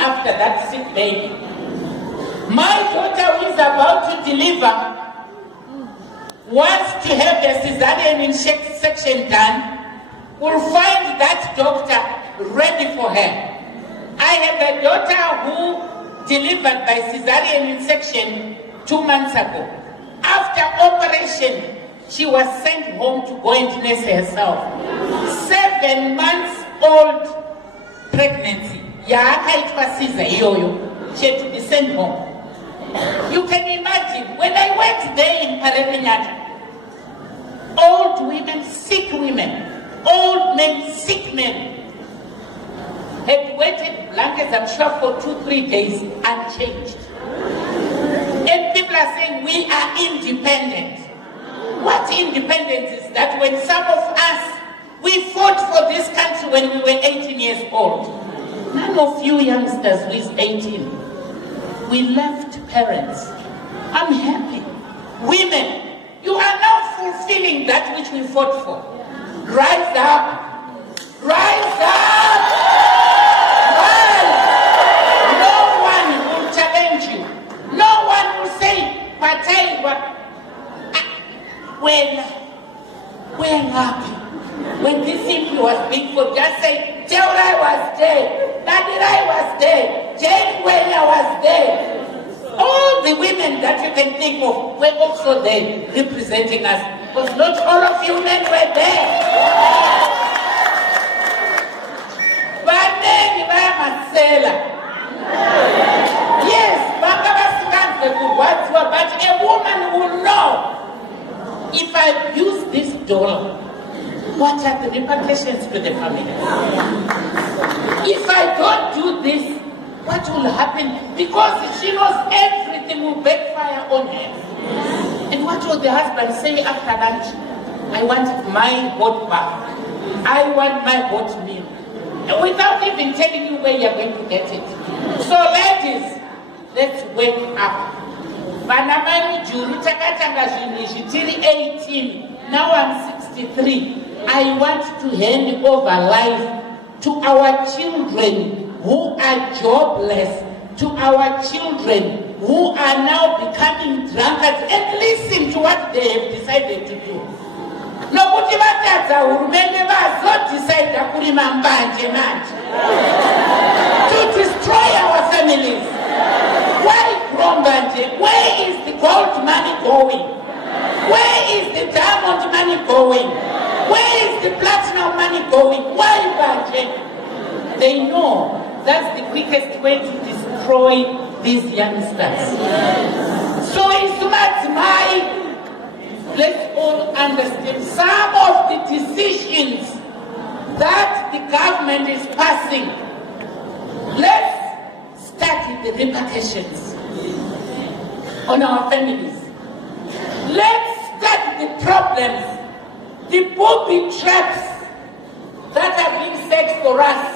after that sick baby. My daughter who is about to deliver wants to have a cesarean section done, will find that doctor ready for her. I have a daughter who delivered by cesarean section 2 months ago. After operation, she was sent home to go and nurse herself. 7 months old pregnancy. She had to be sent home. You can imagine, when I went there in Parabinyata, old women, sick women, old men, sick men, had waited blankets, I'm sure, for 2-3 days unchanged. And people are saying we are independent. What independence is that when some of us, we fought for this country when we were 18 years old? None of you youngsters who is 18. We left parents. I'm happy. Women, you are now fulfilling that which we fought for. Rise up. Rise up. Rise. No one will challenge you. No one will say, Patai, we're happy. When this thing was big for, just say, Teurai was there, Nadirai was there, Jane Wenya was there. All the women that you can think of were also there representing us. Because not all of you men were there. Yes, but a woman will know, if I use this dollar, what are the repercussions to the family? If I don't do this, what will happen? Because she knows everything will backfire on her. And what will the husband say after lunch? I want my hot bath. I want my hot meal. And without even telling you where you're going to get it. So ladies, let's wake up. Vanamani Juru Takatanga Jini 18. Now I'm 63. I want to hand over life to our children who are jobless, to our children who are now becoming drunkards, and listen to what they have decided to do. Nokuti vatadza hurumende vazodecide kurima mbanje manje to destroy our families. Why grow mbanje? Where is the gold money going? Where is the diamond money going? Where is the platinum money going? Why mbanje? They know that's the quickest way to destroy these youngsters. So it's my, let's all understand some of the decisions that the government is passing. Let's start with the repercussions on our families. Let's start with the problems, the booby traps that are being set for us.